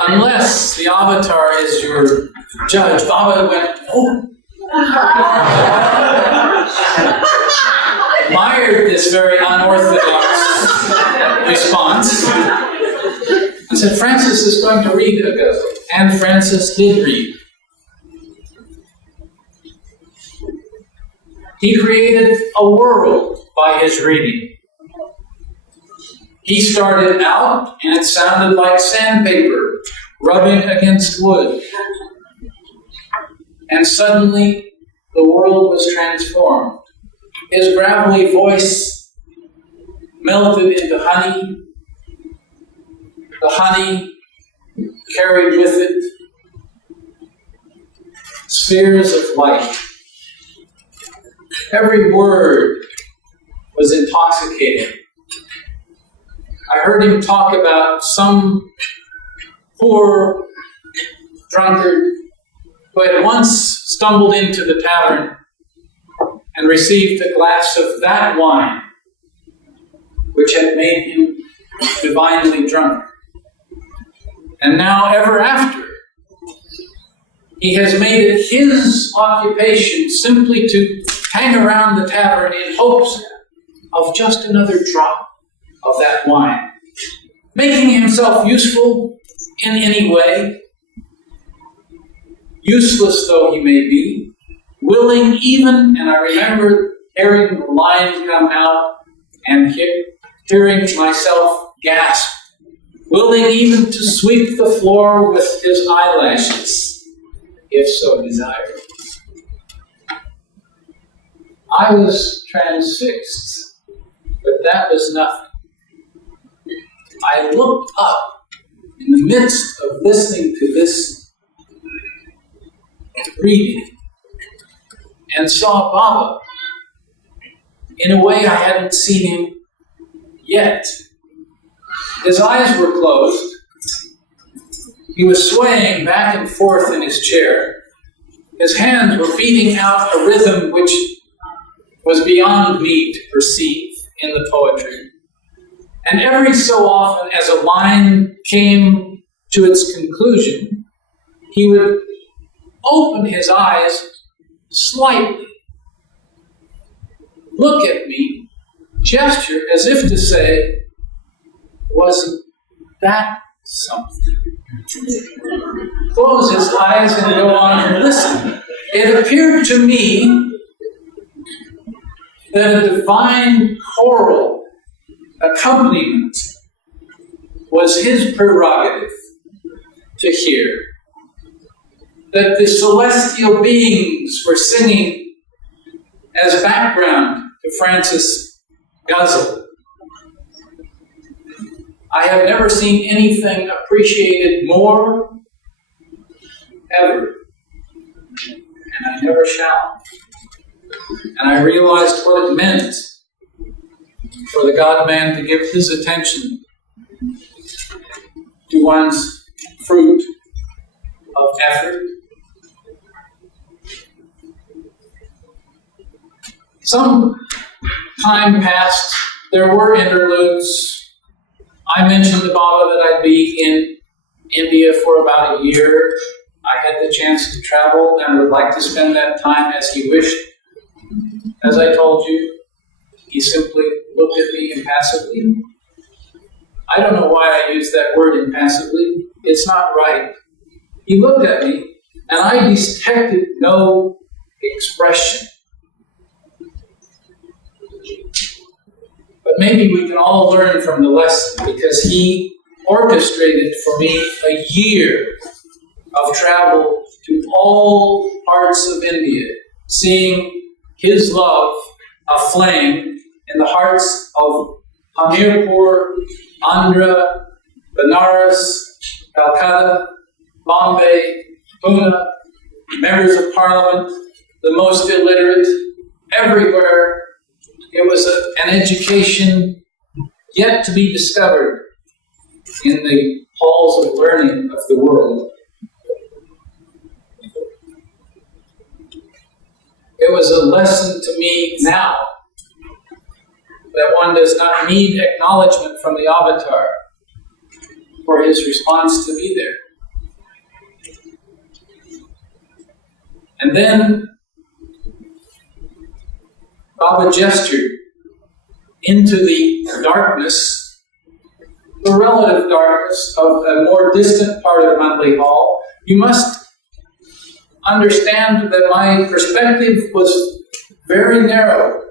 Unless the avatar is your judge. Baba went, oh. Admired this very unorthodox response and said, Francis is going to read a ghazal. And Francis did read. He created a world by his reading. He started out, and it sounded like sandpaper rubbing against wood. And suddenly, the world was transformed. His gravelly voice melted into honey. The honey carried with it spheres of light. Every word was intoxicating. I heard him talk about some poor drunkard who had once stumbled into the tavern and received a glass of that wine, which had made him divinely drunk. And now, ever after, he has made it his occupation simply to hang around the tavern in hopes of just another drop of that wine, making himself useful in any way, useless though he may be, willing even, and I remember hearing the line come out and hearing myself gasp, willing even to sweep the floor with his eyelashes, if so desired. I was transfixed, but that was nothing. I looked up in the midst of listening to this reading and saw Baba in a way I hadn't seen him yet. His eyes were closed. He was swaying back and forth in his chair. His hands were beating out a rhythm which was beyond me to perceive in the poetry. And every so often, as a line came to its conclusion, he would open his eyes slightly, look at me, gesture as if to say, "Wasn't that something?" Close his eyes and go on and listen. It appeared to me that a divine choral accompaniment was his prerogative to hear. That the celestial beings were singing as background to Francis' ghazal. I have never seen anything appreciated more, ever, and I never shall. And I realized what it meant for the God-man to give his attention to one's fruit of effort. Some time passed, there were interludes. I mentioned to Baba that I'd be in India for about a year. I had the chance to travel and would like to spend that time as he wished. As I told you, he simply looked at me impassively. I don't know why I use that word impassively. It's not right. He looked at me, and I detected no expression. But maybe we can all learn from the lesson, because he orchestrated for me a year of travel to all parts of India, seeing his love aflame in the hearts of Hamirpur, Andhra, Benares, Calcutta, Bombay, Pune, members of parliament, the most illiterate, everywhere. It was an education yet to be discovered in the halls of learning of the world. It was a lesson to me now that one does not need acknowledgement from the avatar for his response to be there. And then Baba gestured into the darkness the relative darkness of a more distant part of Mundley Hall, you must understand that my perspective was very narrow.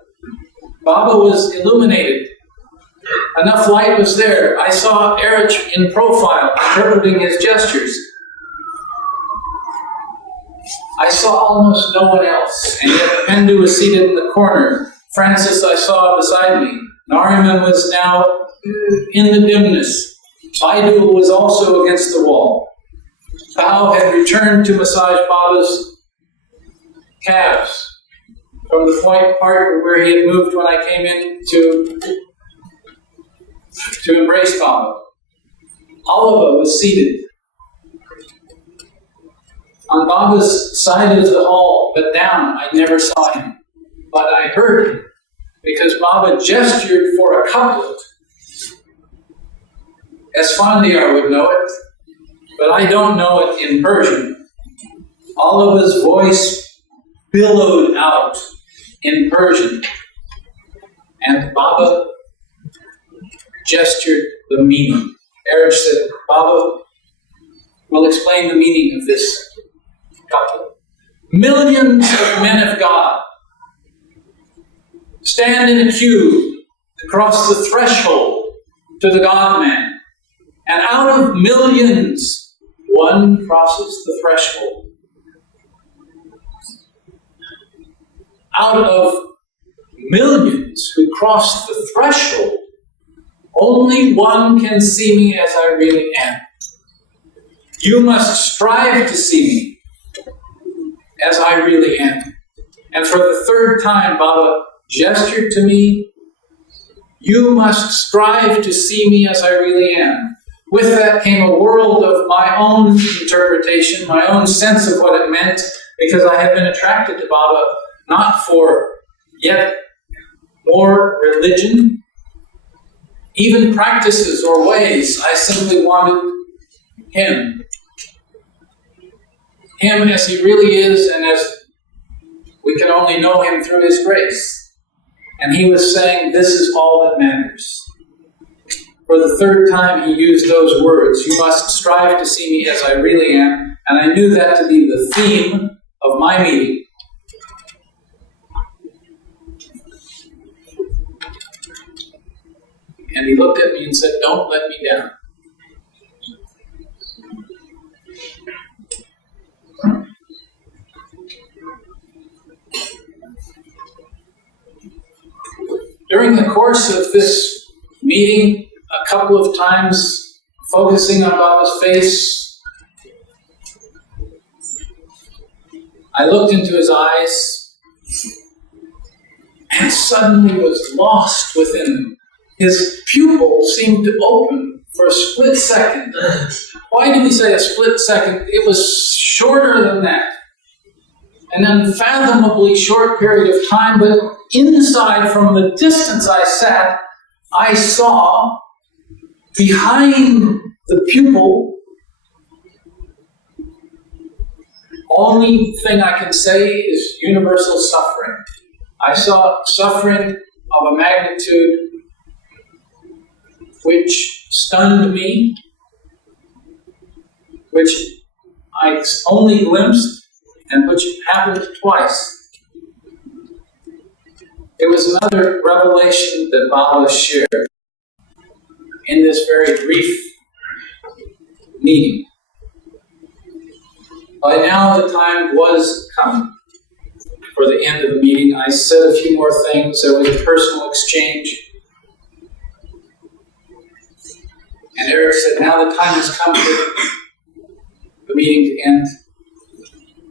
Baba was illuminated. Enough light was there. I saw Erich in profile, interpreting his gestures. I saw almost no one else, and yet Pendu was seated in the corner. Francis I saw beside me. Nariman was now in the dimness. Baidu was also against the wall. Bao had returned to massage Baba's calves from the part where he had moved when I came in to embrace Baba. Oliva was seated on Baba's side of the hall, but down. I never saw him, but I heard him because Baba gestured for a couplet. Esfandiar would know it, but I don't know it in Persian. Oliva's voice billowed out in Persian, and Baba gestured the meaning. Erich said, Baba will explain the meaning of this couplet. Millions of men of God stand in a queue to cross the threshold to the God-man. And out of millions, one crosses the threshold. Out of millions who cross the threshold, only one can see me as I really am. You must strive to see me as I really am. And for the third time, Baba gestured to me, you must strive to see me as I really am. With that came a world of my own interpretation, my own sense of what it meant, because I had been attracted to Baba not for yet more religion, even practices or ways. I simply wanted him. Him as he really is, and as we can only know him through his grace. And he was saying, this is all that matters. For the third time, he used those words. You must strive to see me as I really am. And I knew that to be the theme of my meeting. And he looked at me and said, don't let me down. During the course of this meeting, a couple of times focusing on Baba's face, I looked into his eyes and suddenly was lost within them. His pupil seemed to open for a split second. Why do we say a split second? It was shorter than that. An unfathomably short period of time, but inside, from the distance I sat, I saw behind the pupil, only thing I can say is universal suffering. I saw suffering of a magnitude which stunned me, which I only glimpsed, and which happened twice. It was another revelation that Baba shared in this very brief meeting. By now the time was come for the end of the meeting. I said a few more things. There was a personal exchange. And Eric said, now the time has come for the meeting to end.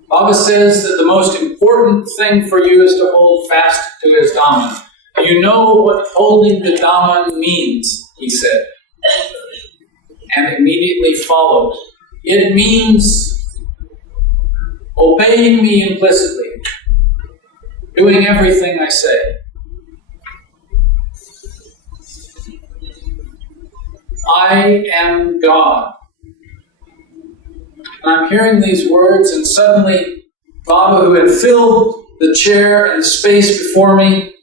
Baba says that the most important thing for you is to hold fast to his Dhamma. You know what holding the Dhamma means, he said. And immediately followed. It means obeying me implicitly, doing everything I say. I am God. And I'm hearing these words, and suddenly Baba, who had filled the chair and space before me,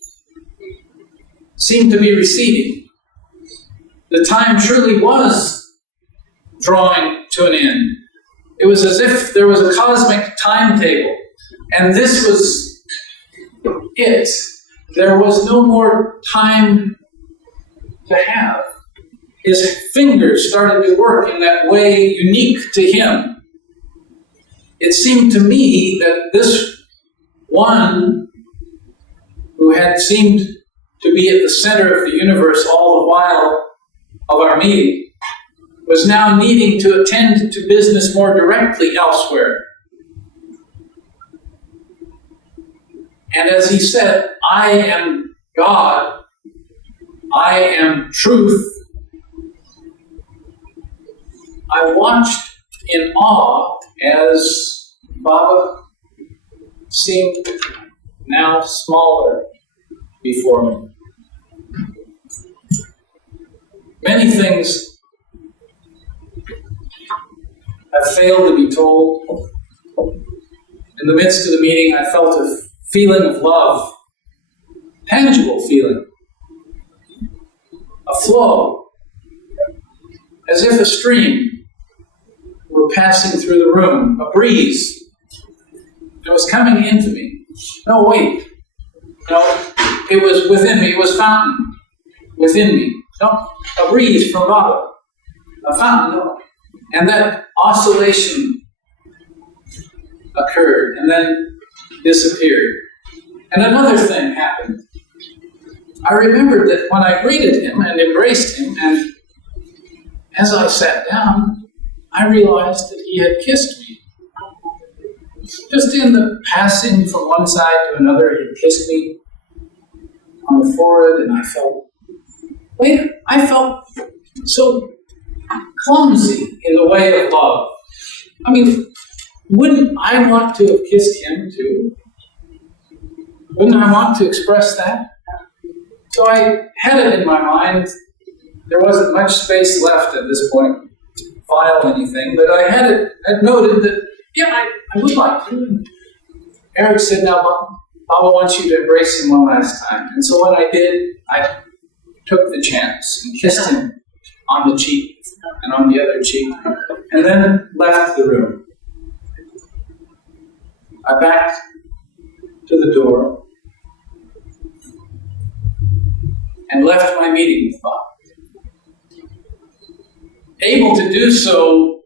seemed to be receding. the time truly was drawing to an end. It was as if there was a cosmic timetable, and this was it. There was no more time to have. His fingers started to work in that way unique to him. It seemed to me that this one who had seemed to be at the center of the universe all the while of our meeting was now needing to attend to business more directly elsewhere. And as he said, I am God, I am truth, I watched in awe as Baba seemed now smaller before me. Many things have failed to be told. In the midst of the meeting, I felt a feeling of love, tangible feeling, a flow, as if a stream were passing through the room, a breeze that was coming into me. No, wait. No, it was within me. It was fountain within me. No, a breeze from Baba. A fountain, no. And that oscillation occurred and then disappeared. And another thing happened. I remembered that when I greeted him and embraced him, and as I sat down, I realized that he had kissed me. Just in the passing from one side to another, he kissed me on the forehead, and I felt so clumsy in the way of love. I mean, wouldn't I want to have kissed him too? Wouldn't I want to express that? So I had it in my mind. There wasn't much space left at this point to file anything, but I had noted that, yeah, I would like to. And Eric said, now, Baba wants you to embrace him one last time. And so when I did, I took the chance and kissed him on the cheek and on the other cheek, and then left the room. I backed to the door and left my meeting with Baba. Able to do so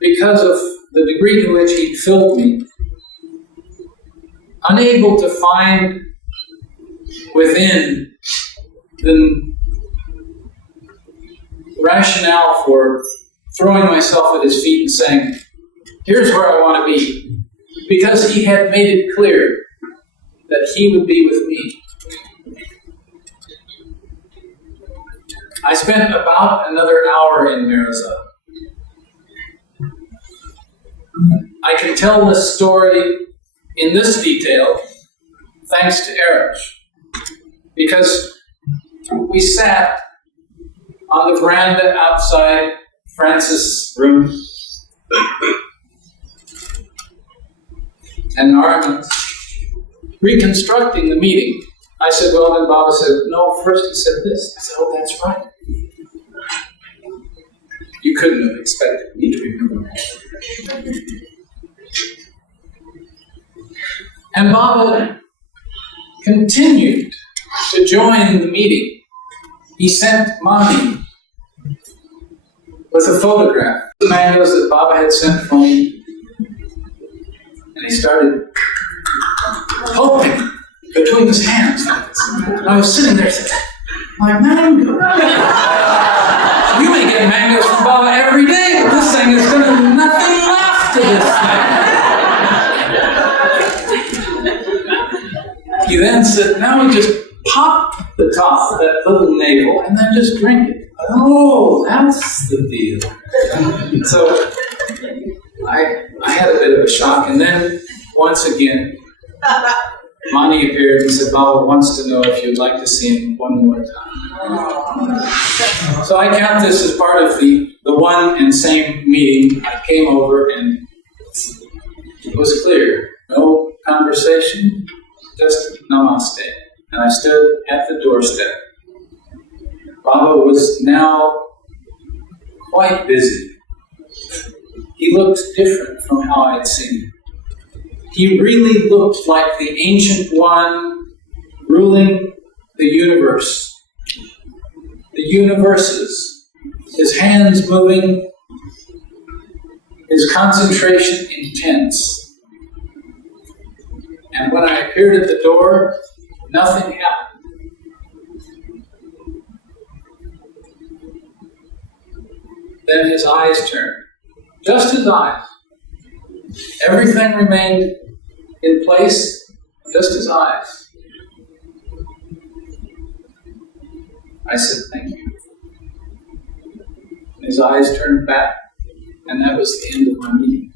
because of the degree to which he filled me. Unable to find within the rationale for throwing myself at his feet and saying, here's where I want to be. Because he had made it clear that he would be with me. I spent about another hour in Mirza. I can tell this story in this detail thanks to Eric, because we sat on the veranda outside Francis' room, and Narman reconstructing the meeting. I said, well, then Baba said, no, first he said this. I said, oh, that's right. You couldn't have expected me to remember that. And Baba continued to join the meeting. He sent Mani with a photograph, the mangoes that Baba had sent for me. And he started hoping between his hands. And I was sitting there saying, my mango. You may get mangoes from Baba every day, but this thing is going to have nothing left to this thing. He then said, now we just pop the top of that little navel and then just drink it. Oh, that's the deal. So I had a bit of a shock. And then once again, Mani appeared and said, Baba wants to know if you'd like to see him one more time. So I count this as part of the one and same meeting. I came over and it was clear. No conversation, just namaste. And I stood at the doorstep. Baba was now quite busy. He looked different from how I'd seen him. He really looked like the Ancient One ruling the universe. The universes. His hands moving, his concentration intense. And when I appeared at the door, nothing happened. Then his eyes turned. Just his eyes. Everything remained in place, just his eyes. I said, thank you. His eyes turned back, and that was the end of my meeting.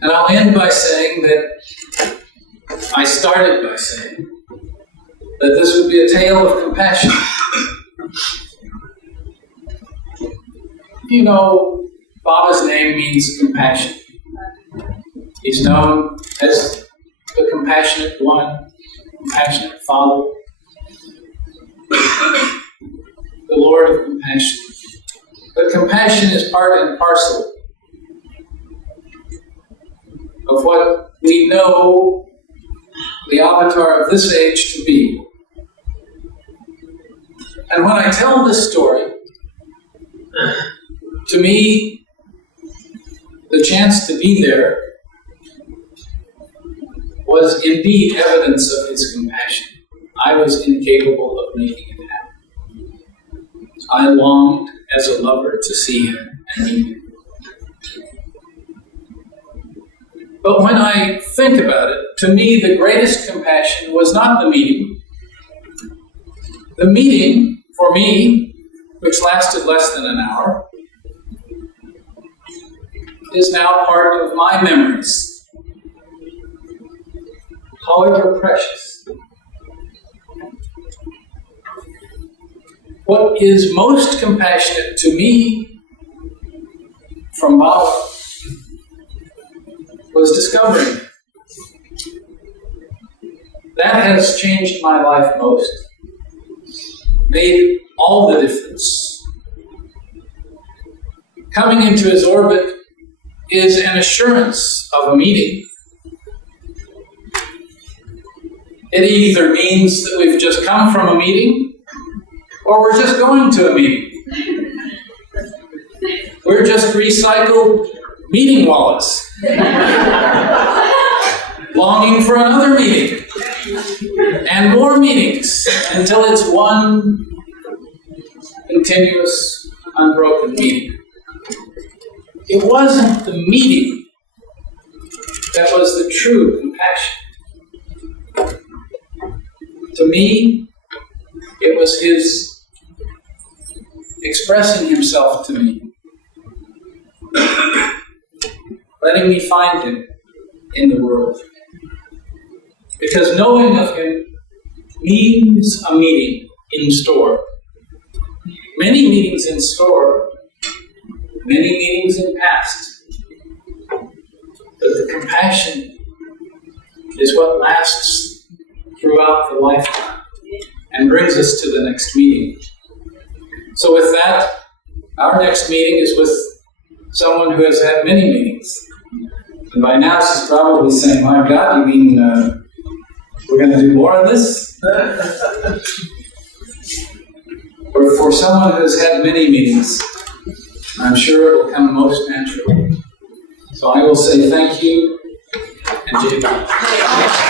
And I'll end by saying that I started by saying that this would be a tale of compassion. You know, Baba's name means compassion. He's known as the compassionate one, compassionate Father, the Lord of compassion. But compassion is part and parcel of what we know the avatar of this age to be. And when I tell this story, to me, the chance to be there was indeed evidence of his compassion. I was incapable of making it happen. I longed as a lover to see him and meet him. But when I think about it, to me the greatest compassion was not the meeting. The meeting, for me, which lasted less than an hour, is now part of my memories, however precious. What is most compassionate to me from Baba was discovering. That has changed my life most, made all the difference. Coming into his orbit is an assurance of a meeting. It either means that we've just come from a meeting, or we're just going to a meeting. We're just recycled meeting wallets, longing for another meeting, and more meetings, until it's one continuous, unbroken meeting. It wasn't the meeting that was the true compassion. To me, it was his expressing himself to me, letting me find him in the world. Because knowing of him means a meeting in store. Many meetings in store, many meetings in past. But the compassion is what lasts throughout the lifetime and brings us to the next meeting. So with that, our next meeting is with someone who has had many meetings. And by now she's probably saying, my God, you mean we're going to do more of this? Or for someone who has had many meetings, I'm sure it will come most naturally. So I will say thank you and Jay.